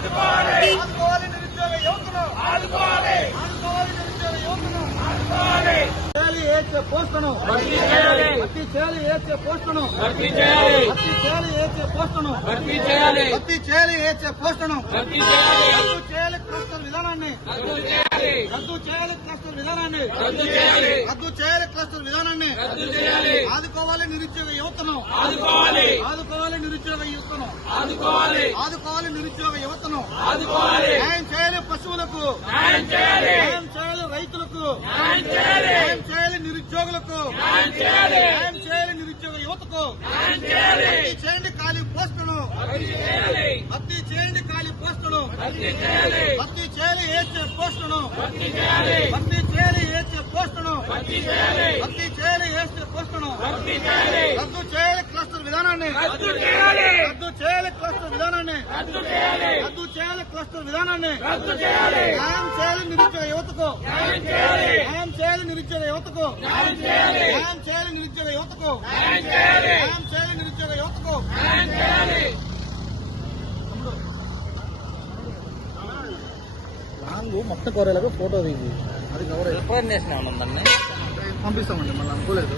ఆదుకోవాలి. నిరుద్యోగ యువతను ఆదుకోవాలి. నిరుద్యోగ యువతను చేయాలి ఏచే పోస్టును. భర్తీ చేయాలి. ఏచే పోస్టును. భర్తీ చేయాలి. ఏచే పోస్టును. భర్తీ చేయాలి. ఏచే పోస్టును. రద్దు చేయాలి క్లస్టర్ విధానాన్ని. రద్దు చేయాలి. క్లస్టర్ విధానాన్ని. రద్దు చేయాలి. క్లస్టర్ విధానాన్ని. ఆదుకోవాలి నిరుద్యోగ యువతను ఆదుకోవాలి. ఆదుకోవాలి నిరుద్యోగ యువతను ఆదుకోవాలి. ఆదుకోవాలి నిరుద్యోగ యువతను. ఆదుకోవాలి. న్యాయం చేయాలి పశువులకు. న్యాయం చేయాలి. న్యాయం చేయాలి రైతులకు. న్యాయం చేయాలి. న్యాయం చేయాలి నిరుద్యోగులకు. న్యాయం చేయాలి. న్యాయం చేయాలి నిరుద్యోగ యువతకు. న్యాయం చేయాలి. భర్తీ చేయండి ఖాళీ పోస్టును. భర్తీ చేయండి ఖాళీ పోస్టును. భర్తీ చేయాలి. ఏచే పోస్టును. భర్తీ చేయాలి. ఏచే పోస్టును. భర్తీ చేయాలి. ఏచే పోస్టును. రద్దు చేయాలి క్లస్టర్ విధానాన్ని. రద్దు చేయాలి. క్లస్టర్ విధానాన్ని రద్దు చేయాలి. క్లస్టర్ విధానాన్ని న్యాయం చేయాలి నిరుద్యోగ యువతకు. న్యాయం చేయాలి. నిరుద్యోగ యువతకు. న్యాయం చేయాలి. నిరుద్యోగ యువతకు. న్యాయం చేయాలి. నిరుద్యోగ యువతకు. లాంగ్ మొత్తం కోరేలాగా ఫోటో దిగి. అది కవర్ ఉందండి పంపిస్తామండి మళ్ళీ అనుకోలేదు.